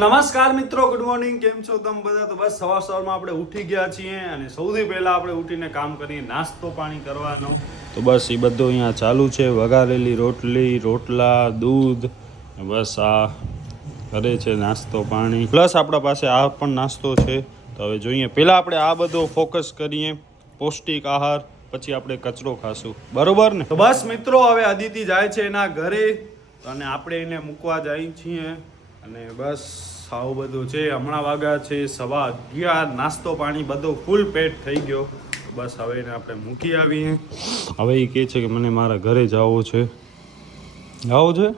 નમસ્કાર મિત્રો, good morning. કેમ છો તમે બધા? તો બસ સવારમાં આપણે ઉઠી ગયા છીએ અને સૌથી પહેલા આપણે ઉઠીને કામ કરીએ નાસ્તો પાણી કરવાનો. તો બસ એ બધું અહીંયા ચાલુ છે. વઘારેલી રોટલી, રોટલા, દૂધ, બસ આ કરે છે નાસ્તો પાણી. પ્લસ આપણા પાસે આ પણ નાસ્તો છે. તો હવે જોઈએ, પહેલાં આપણે આ બધો ફોકસ કરીએ, પૌષ્ટિક આહાર, પછી આપણે કચરો ખાશું, બરોબર ને? તો બસ મિત્રો, હવે અદિતિ જાય છે એના ઘરે અને આપણે એને મૂકવા જઈએ છીએ. અને બસ આવું બધું છે. હમણાં વાગ્યા છે 11:15. નાસ્તો પાણી બધો ફૂલ પેટ થઈ ગયો. બસ હવે એને આપણે મૂકી આવીએ. હવે એ કહે છે કે મને મારા ઘરે જવું છે. જવું છે?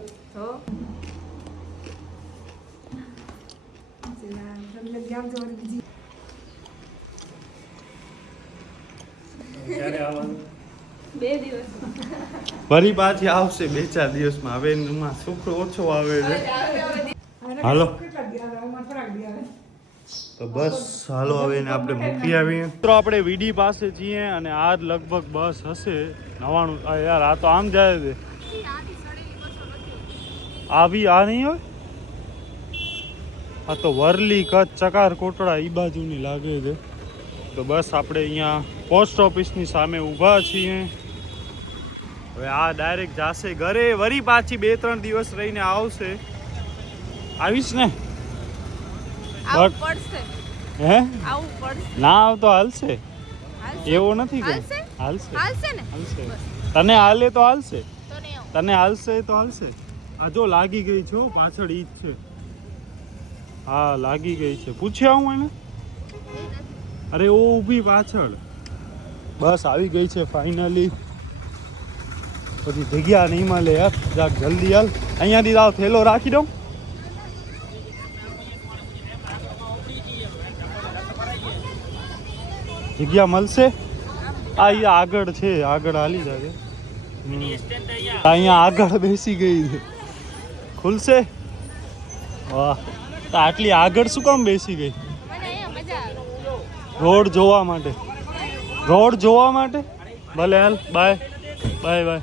ફરી પાછી આવશે 2-4 દિવસમાં. હવે એમાં સુખ ઓછો આવે છે. હાલો તો બસ હાલો, હવે એને આપણે મૂકી આવીએ. મિત્રો આપણે વીડી પાસે છીએ અને આ જ લગભગ બસ હશે 99. યાર આ તો આમ જાય છે. આવી આ નહીં હોય. આ તો વરલી, કચ્છ, ચકાર કોટડા એ બાજુની લાગે છે. તો બસ આપણે અહીંયા પોસ્ટ ઓફિસની સામે ઊભા છીએ. હવે આ ડાયરેક્ટ જાશે ઘરે. વરી પાછી 2-3 દિવસ રહીને આવશે. આવીશ ને? હે ના આવ તો હાલશે. એવું નથી કે હાલશે. તને હાલે તો હાલશે. તને હાલશે તો હાલશે. આ જો લાગી ગઈ છે પાછળ. ઈ જ છે. હા લાગી ગઈ છે. પૂછ્યા હું એને? અરે ઓ ઊભી પાછળ. બસ આવી ગઈ છે ફાઇનલી. પછી જગ્યા નહીં મળે યાર. જાક જલ્દી હાલ. અહીંયાથી આવ, થેલો રાખી દઉં. જગ્યા મળશે? આ અહીંયા આગળ છે. આગળ હાલી જાય. અહીંયા આગળ બેસી ગઈ છે. ખુલશે? વાહ, તો આટલી આગળ શું કામ બેસી ગઈ? રોડ જોવા માટે. રોડ જોવા માટે. ભલે હાલ. Bye bye bye.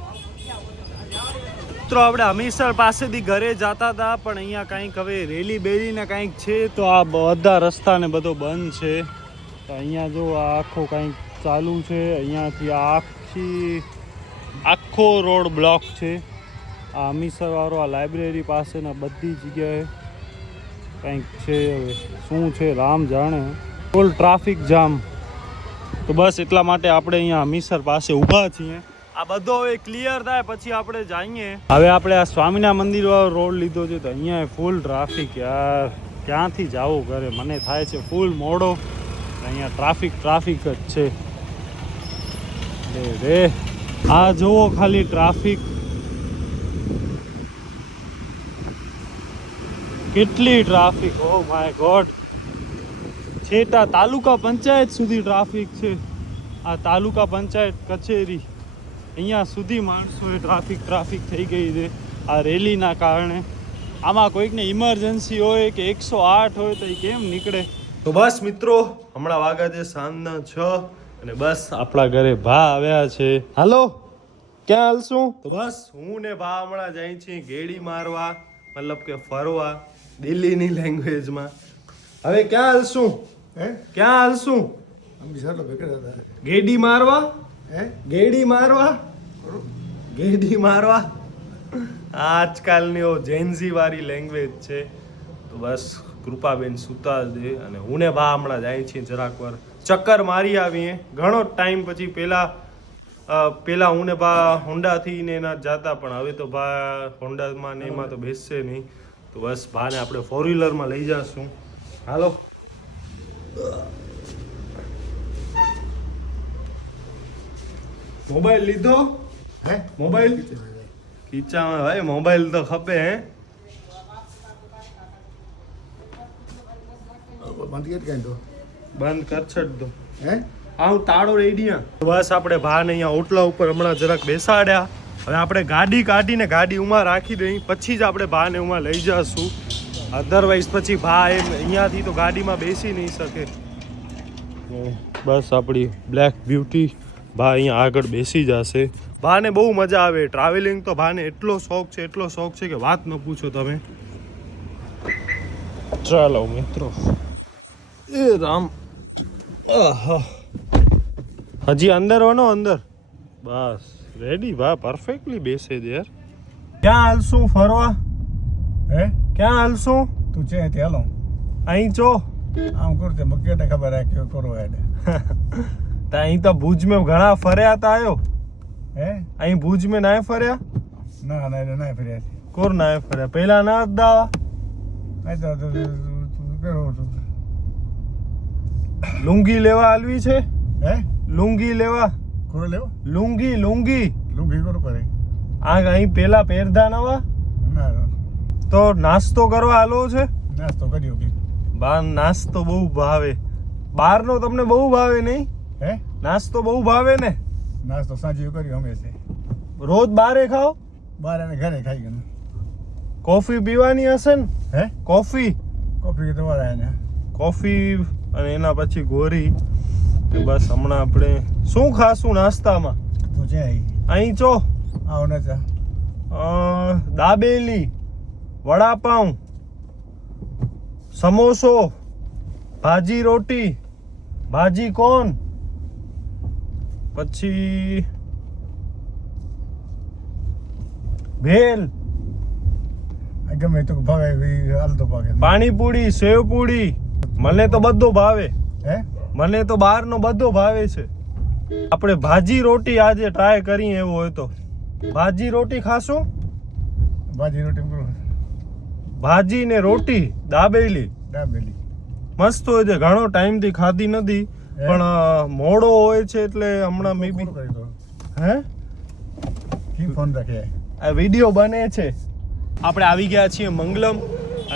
મિત્રો આપણે હમીસર પાસેથી ઘરે જતા હતા, પણ અહીંયા કંઈક હવે રેલી બેલી ને કંઈક છે, તો આ બધા રસ્તા ને બધો બંધ છે. તો અહીંયા જો આ આખો કંઈક ચાલુ છે. અહીંયાથી આખો રોડ બ્લોક છે. આ હમીસર વાળો આ લાઇબ્રેરી પાસેના બધી જગ્યાએ કંઈક છે. હવે શું છે રામ જાણે. Full traffic jam. તો બસ એટલા માટે આપણે અહીંયા હમીસર પાસે ઊભા છીએ. આ બધો હવે ક્લિયર થાય પછી આપણે જઈએ. હવે આપણે આ સ્વામિના મંદિર વાળો રોડ લીધો છે. તો અહીંયા ફૂલ ટ્રાફિક યાર. ક્યાંથી જાવું ઘરે? મને થાય છે ફૂલ મોડો. અહીંયા ટ્રાફિક જ છે. રે આ જુઓ ખાલી ટ્રાફિક. કેટલી ટ્રાફિક! Oh my god. છેટા તાલુકા પંચાયત સુધી ટ્રાફિક છે. આ તાલુકા પંચાયત કચેરી અહીંયા સુધી માણસોએ ટ્રાફિક થઈ ગઈ છે આ રેલીના કારણે. આમાં કોઈકને ઇમરજન્સી હોય કે 108 હોય તો એ કેમ નીકળે? તો બસ મિત્રો, હમણાં વાગ્યા છે સાંજના 6 અને બસ આપણા ઘરે ભા આવ્યા છે. હાલો, ક્યાં હાલશું? તો બસ હું ને ભા હમણાં જાય છીએ ગેડી મારવા, મતલબ કે ફરવા, દિલ્હીની લેંગ્વેજમાં. હવે ક્યાં હાલશું? ક્યાં હાલશું? ગેડી મારવા. ગેડી મારવા. આજકાલની જેન્ઝી વાળી લેંગ્વેજ છે. તો બસ કૃપાબેન સુતા છે અને હું ને ભા હમણાં જાય છીએ જરાક વાર ચક્કર મારી આવીએ. ઘણો ટાઈમ પછી. પહેલા હું ને ભા હોન્ડાથી ને એના જતા, પણ હવે તો ભા હોન્ડામાં ને એમાં તો બેસશે નહીં. તો બસ ભાને આપણે 4-વ્હીલરમાં લઈ જશું. હાલો. મોબાઈલ લીધો? મોબાઈલ ખીચામાં ભાઈ. મોબાઈલ તો ખપે. બંધ કર છડ દો. આવું તાળો રેડિયા. બસ આપણે ભાને અહીંયા ઓટલા ઉપર હમણાં જરાક બેસાડ્યા. હવે આપણે ગાડી કાઢીને ગાડી ઉમાં રાખી દઈ, પછી જ આપણે ભાને ઉમાં લઈ જશું. અધરવાઇઝ પછી ભા એમ અહીંયાથી તો ગાડીમાં બેસી નહીં શકે. બસ આપણી બ્લેક બ્યુટી ભા અહીંયા આગળ બેસી જશે. ભાને બહુ મજા આવે ટ્રાવેલિંગ. તો ભાને એટલો શોખ છે કે વાત ન પૂછો તમે. ચાલો મિત્રો, એ રામ, આહા, હજી અંદર હોનો અંદર, બસ રેડી, વાહ પરફેક્ટલી બેસે છે યાર. ક્યાં હાલશું ફરવા? હે ક્યાં હાલશું? તું છે તે હાલો અહીં ચો આમ કરતે મકે ખબર રાખ્યો કરો હેડે તા અહીં તો ભુજ મેં ઘણા ફર્યા તા આયો. હે અહીં ભુજ મેં ના ફર્યા? ના ના ના ફર્યા કોર ના ફર્યા? પેલા ના જ દાવા આ તો કરો લુંગી લેવા આલવી છે. હે લુંગી લેવા, કરો લેવો લુંગી લુંગી લુંગી કરો કરે આ અહીં પેલા પહેરતા નવા ના તો નાસ્તો કરવા આલો છે. નાસ્તો કર્યો કે બાર નાસ્તો બહુ ભાવે, બહારનો તમને બહુ ભાવે નહીં? હે નાસ્તો બહુ ભાવે ને? નાસ્તો સાંજે કર્યો હંમેશા રોજ બારે ખાઓ? બહાર અને ઘરે ખાઈ ગયો કોફી પીવાની હશે ને? હે કોફી કોફી તમારા એને કોફી અને એના પછી ગોરી. બસ હમણાં આપણે શું ખાશું નાસ્તામાં? તો છે અહીં ચો આવો ને ચા દાબેલી, વડાપાઉં, સમોસો, ભાજી રોટી, ભાજી કોણ, પછી ભેલ, ગમે તો ભાવે હાલતો પાકે પાણીપુરી, સેવપુરી. મને તો બધું ભાવે, હે મને તો બહારનો બધો ભાવે છે. આપણે ભાજી રોટી આજે ટ્રાય કરીએ એવું હોય તો. ભાજી રોટી ખાશું? ભાજી રોટી કરો ભાજી ને રોટી દાબેલી દાબેલી મસ્ત હોય છે. ઘણો ટાઈમ થી ખાધી નથી પણ મોડો હોય છે એટલે હમણાં મે બી કરી દો હે કી ફોન રાખે આ વિડિયો બને છે. આપણે આવી ગયા છીએ મંગલમ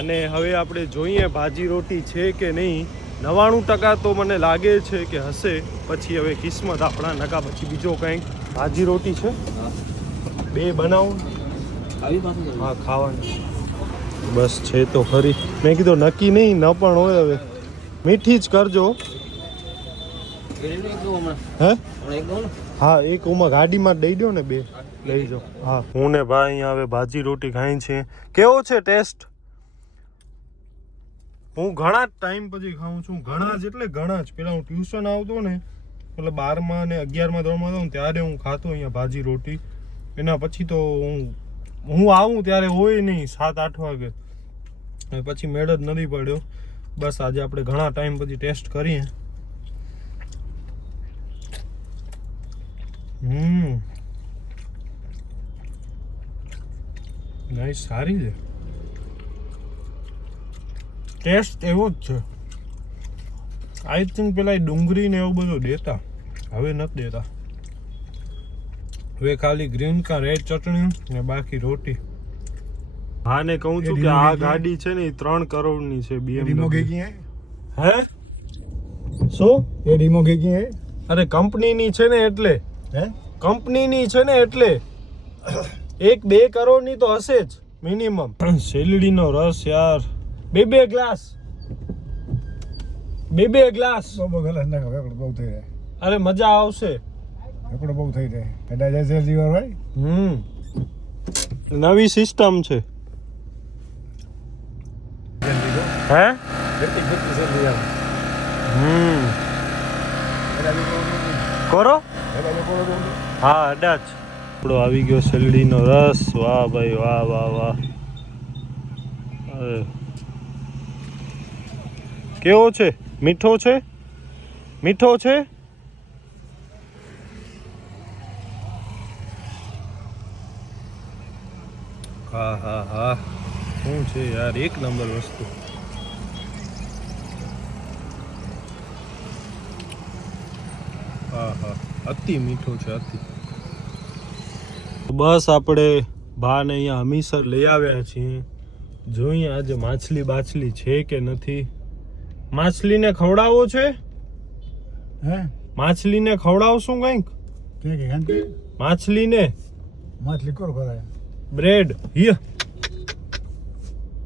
અને હવે આપણે જોઈએ ભાજી રોટી છે કે નહીં. 99% તો મને લાગે છે કે હશે, પછી હવે કિસ્મત આપણા નકા પછી બીજો કંઈક. ભાજી રોટી છે બે બનાવું હા ખાવાની બસ છે તો ખરી. મેં કીધું નક્કી નહીં ન પણ હોય હવે મીઠી જ કરજો. હે હા એક ઉમાં ગાડીમાં દઈ દો ને બે લઈ જાઓ. હા હું ને ભાઈ અહીંયા હવે ભાજી રોટી ખાઈ છે. કેવો છે ટેસ્ટ? હું ઘણા ટાઈમ પછી ખાઉં છું. ઘણા જ એટલે ઘણા જ. પેલા હું ટ્યુશન આવતો ને મતલબ 12માં ને 11માં ધોરણમાં હતો ને ત્યારે હું ખાતો અહીંયા ભાજી રોટી. એના પછી તો હું આવું ત્યારે હોય નહીં 7-8 વાગે, પછી મેળ જ નથી પડ્યો. બસ આજે આપણે ઘણા ટાઈમ પછી ટેસ્ટ કરીએ. નાઈસ, સારી છે. ટેસ્ટ એવો જ છે. આઈ થિંક પેલા ડુંગળી ને એવું બધું દેતા, હવે નથી દેતા. હવે ખાલી ગ્રીન કા રેડ ચટણી ને બાકી રોટી. હા ને કહું છું કે આ ગાડી છે ને 3 કરોડની છે BMW. હે શું એ ડીમો કે હે? અરે કંપનીની છે ને એટલે. હે કંપનીની છે ને એટલે 1-2 કરોડની તો હશે જ મિનિમમ. શેરડીનો રસ યાર, બે ગ્લાસ બહુ ગલત ના હવે બહુ થઈ જાય. અરે મજા આવશે. એકડો બહુ થઈ જાય. એડા જશે જીવર ભાઈ. નવી સિસ્ટમ છે. હે કરો હા અડા જ. આપણો આવી ગયો શેરડીનો રસ. વાહ ભાઈ વાહ વાહ વાહ. અરે કેવો છે? મીઠો છે? મીઠો છે? હા હા હા શું છે યાર, એક નંબર વસ્તુ. હા હા અતિ મીઠો છે અતિ. બસ આપણે ભાને અહીંયા હમીસર લઈ આવ્યા છીએ. જોઈએ આજે માછલી બાછલી છે કે નથી. માછલીને ખવડાવો છે? હે માછલીને ખવડાવશું કંઈક? કે માછલીને માછલી કોર કરાય બ્રેડ હિય.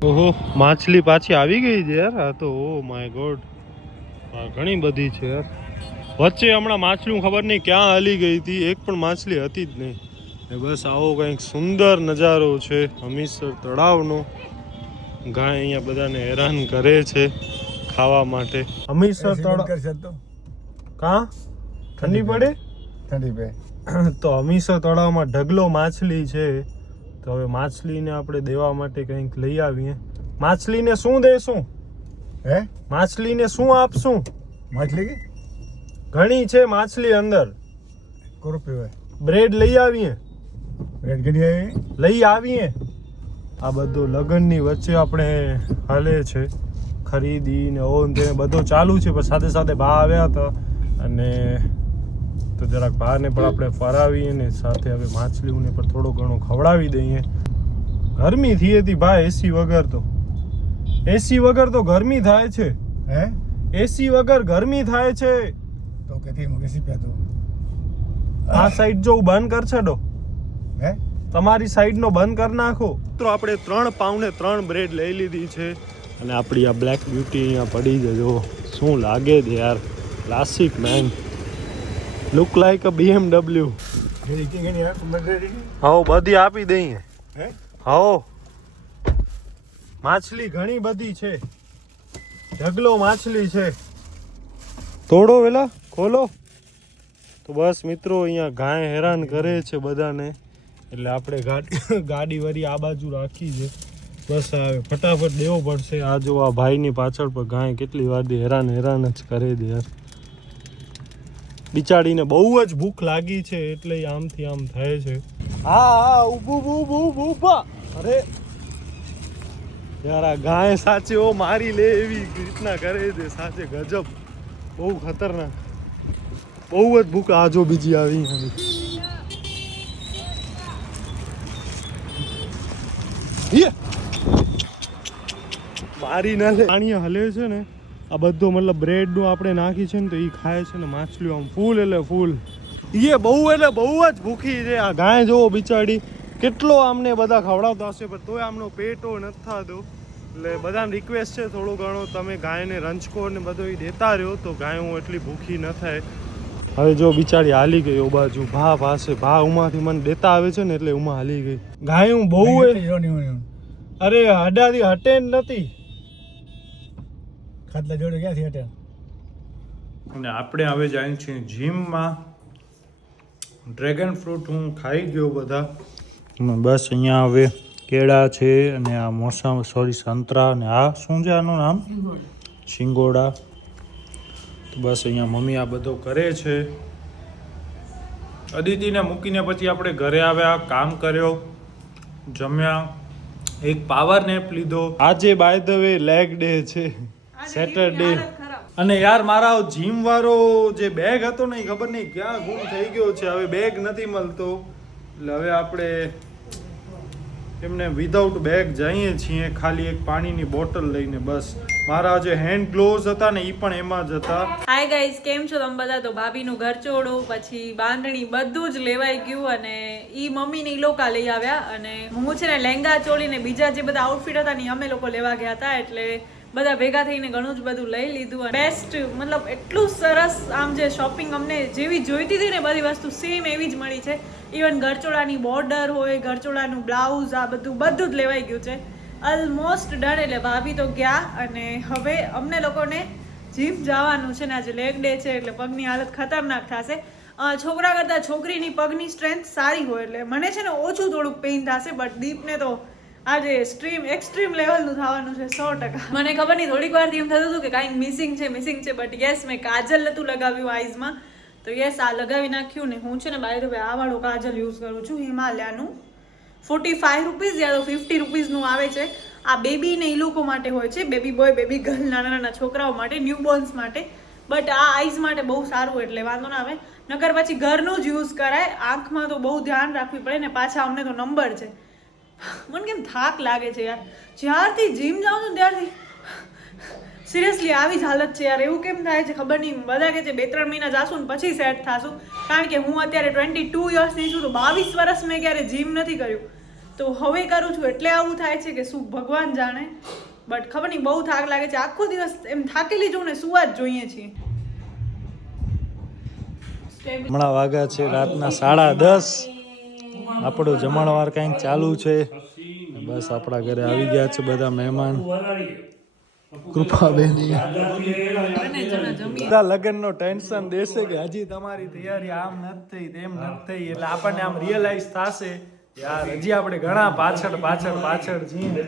ઓહો માછલી પાછી આવી ગઈ છે યાર. આ તો ઓ માય ગોડ ઘણી બધી છે યાર. વચ્ચે હમણાં માછલી ખબર નહીં ક્યાં હાલી ગઈ હતી, એક પણ માછલી હતી જ નહીં. બસ આવો કંઈક સુંદર નજારો છે હમીસર તળાવનો. ગાય અહીંયા બધાને હેરાન કરે છે ખાવા માટે. હમીરસર તળાવ કરશે તો કા ઠંડી પડે ઠંડી પે તો હમીરસર તળાવમાં ઢગલો માછલી છે. તો હવે માછલીને આપણે દેવા માટે કંઈક લઈ આવીએ. માછલીને શું દેશું? હે માછલીને શું આપશું? માછલી કે ઘણી છે માછલી અંદર. કોરો પીવાય બ્રેડ લઈ આવીએ. રેડ ગડી આવી લઈ આવીએ. આ બધું લગ્નની વચ્ચે આપણે હાલે છે ખરીદી ને ઓન તેને બધું ચાલુ છે, પણ સાથે સાથે ભા આવ્યા હતા અને તો જરાક ભાને પણ આપણે ફરાવીએ ને સાથે હવે માછલીઓને પણ થોડો ઘણો ખવડાવી દઈએ. ગરમી થઈ હતી ભાઈ, એસી વગર તો ગરમી થાય છે. હે એસી વગર ગરમી થાય છે. તો કેથી મુકે સીપ્યા તો આ સાઈડ જો બંધ કર છડો, હે તમારી સાઈડ નો બંધ કરી નાખો. તો આપણે 3 પાઉને 3 બ્રેડ લઈ લીધી છે અને આપણી આ બ્લેક બ્યુટી અહીંયા પડી જજો. શું લાગે છે યાર, classic man, look like a BMW. ગડી કે ગણી આ મંડળી હાઓ બધી આપી દઈએ. હે હાઓ માછલી ઘણી બધી છે, ઢગલો માછલી છે. તોડો વેલા ખોલો. તો બસ મિત્રો અહીંયા ગાય હેરાન કરે છે બધાને, એટલે આપણે ગાડી વરી આ બાજુ રાખી છે. બસ હવે ફટાફટ દેવો પડશે. આ જો આ ભાઈની પાછળ પર ગાય કેટલી વાર હેરાન જ કરે દે યાર. બિચારીને બહુ જ ભૂખ લાગી છે એટલે આમથી આમ થાય છે. હા ઊભા. અરે યાર આ ગાય સાચે ઓ મારી લે એવી રીતના કરે છે સાચે, ગજબ, બહુ ખતરનાક, બહુ જ ભૂખ. આ જો બીજી આવી મારી ના લે. પાણી હલે છે ને આ બધું, મતલબ બ્રેડ નું આપણે નાખી છે ને તો એ ખાય છે ને માછલીઓ આમ ફૂલ એટલે ફૂલ. એ બહુ જ ભૂખી છે આ ગાય. જોવો બિચારી કેટલો આમને બધા ખવડાવતા હશે પણ તોય આમનો પેટો નથી થતો. એટલે બધાને રિક્વેસ્ટ છે થોડો ઘણો તમે ગાયને રંચકો ને બધું દેતા રહ્યો તો ગાય હું એટલી ભૂખી ન થાય. હવે જો બિચારી હાલી ગઈ ઓ બાજુ ભા પાસે. ભા ઉમાંથી મને દેતા આવે છે ને એટલે ઉમાં હાલી ગઈ. ગાય હું બહુ અરે હડાથી હટે જ નથી. ખાટલા જોડે ક્યાંથી હટે. અને આપણે હવે જાય છીએ જીમમાં. ડ્રેગન ફ્રૂટ હું ખાઈ ગયો બધા. બસ અહીંયા હવે કેળા છે અને આ સંતરા અને આ શું છે આનું નામ? શિંગોડા. તો બસ અહીંયા મમ્મી આ બધો કરે છે. અદિતિને મૂકીને પછી આપણે ઘરે આવ્યા, કામ કર્યો, જમ્યા, એક પાવર નેપ લીધો. આજે by the way leg day છે, સેટરડે. અને યાર મારા જીમ વાળો જે બેગ હતો ને એ ખબર નહીં ક્યાં ગુમ થઈ ગયો છે. હવે બેગ નથી મળતો એટલે હવે આપણે એમને વિધાઉટ બેગ જઈએ છીએ, ખાલી એક પાણીની બોટલ લઈને. બસ મારા જે હેન્ડ ગ્લોવ્સ હતા ને એ પણ એમાં જ હતા. હાય ગાઈઝ, કેમ છો તમે બધા? તો ભાભીનું ઘરચોળું પછી બાંધણી બધું જ લેવાઈ ગયું અને ઈ મમ્મીને ઈ લોકો લઈ આવ્યા. અને હું છે ને લહેંગા ચોળી ને બીજા જે બધા આઉટફિટ હતા ને અમે લોકો લેવા ગયા હતા, એટલે બધા ભેગા થઈને ઘણું જ બધું લઈ લીધું. બેસ્ટ, મતલબ એટલું સરસ આમ જે શોપિંગ અમને જેવી જોઈતી હતી ને બધી વસ્તુ સેમ એવી જ મળી છે. ઇવન ઘરચોળાની બોર્ડર હોય, ઘરચોળાનું બ્લાઉઝ, આ બધું જ લેવાઈ ગયું છે. Almost done. એટલે ભાભી તો ગયા અને હવે અમને લોકોને જીમ જવાનું છે ને આજે લેગ ડે છે એટલે પગની હાલત ખતરનાક થશે. છોકરા કરતાં છોકરીની પગની સ્ટ્રેન્થ સારી હોય એટલે મને છે ને ઓછું થોડુંક પેઇન થશે, બટ દીપને તો આજે એક્સ્ટ્રીમ લેવલનું થવાનું છે 100%. મને ખબર નહીં, થોડીક વારથી એમ થતું હતું કે કાંઈક મિસિંગ છે, બટ યસ મેં કાજલ નહોતું લગાવ્યું આઈઝમાં, તો યસ આ લગાવી નાખ્યું. ને હું છે ને બાય ધ વે આ વાળું કાજલ યુઝ કરું છું, હિમાલયાનું. 45 રૂપીઝ યા તો 50 રૂપીઝનું આવે છે. આ બેબી ને એ લોકો માટે હોય છે, બેબી બોય, બેબી ગર્લ, નાના છોકરાઓ માટે, ન્યૂબોર્ન્સ માટે. બટ આ આઈઝ માટે બહુ સારું એટલે વાંધો ના આવે. નકર પછી ઘરનું જ યુઝ કરાય. આંખમાં તો બહુ ધ્યાન રાખવી પડે ને પાછા અમને તો નંબર છે. મને કેમ થાક લાગે છે યાર, જ્યારથી જીમ જાઉં છું ત્યારથી સિરિયસલી આવી જ હાલત છે યાર. એવું કેમ થાય છે ખબર નહીં. બધા કહે છે 2-3 મહિના જાશું ને પછી સેટ થાશું, કારણ કે હું અત્યારે 22 યર્સની છું તો 22 વર્ષ મેં ક્યારે જીમ નથી કર્યું, તો હવે કરું છું એટલે આવું થાય છે કે શું ભગવાન જાણે. બટ ખબર નહીં બહુ થાક લાગે છે. આખો દિવસ એમ થાકેલી જોઉં ને સુવા જ જોઈએ છીએ. હમણાં વાગ્યા છે રાતના 10:30. આપણો જમણવાર કંઈક ચાલુ છે. બસ આપણા ઘરે આવી ગયા છે બધા મહેમાન. કૃપાબેન બધા લગ્નનો ટેન્શન દેશે કે હજી તમારી તૈયારી આમ નથી થઈ તેમ નથી થઈ, એટલે આપણને આમ રિયલાઇઝ થશે યાર હજી આપણે ઘણા પાછળ છીએ.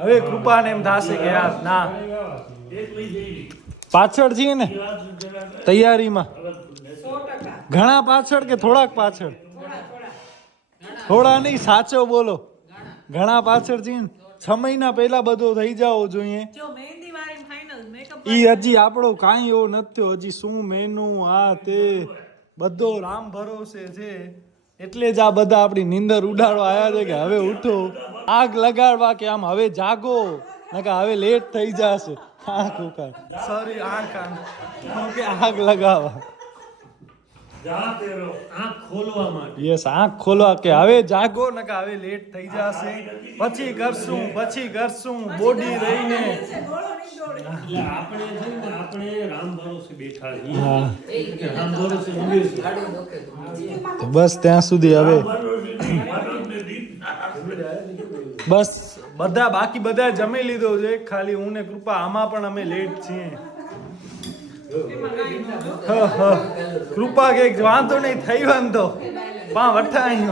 હવે કૃપાને એમ થશે કે યાર ના પાછળ છીએ ને તૈયારીમાં, ઘણા પાછળ કે થોડાક પાછળ? થોડા નહીં, સાચો બોલો. ઘણા પાછળ છીએ ને. 6 મહિના પહેલા બધો થઈ જાવો જોઈએ. ઈ હજી આપણો કાંઈ એવો નથી થયો. હજી શું મેનુ આ તે બધો રામ ભરોસે છે, એટલે જ આ બધા આપણી નીંદર ઉડાડવા આવ્યા છે કે હવે ઉઠો, આગ લગાડવા કે આમ હવે જાગો, નકા હવે લેટ થઈ જશે. આંખ ઉકાળ, સોરી આંખ આગ લગાવવા, યસ આંખ ખોલવા કે હવે જાગો, નકા હવે લેટ થઈ જશે, પછી કરશું બોડી રહીને. આપણે રામ ભરોસે બેઠા છીએ. રામ ભરોસે તો બસ ત્યાં સુધી હવે બસ બધા બાકી બધા જમી લીધો છે, ખાલી હું ને કૃપા આમાં પણ અમે લેટ છીએ. કૃપા કે વાંધો નહીં થઈ વાંધો પા વઠાઈ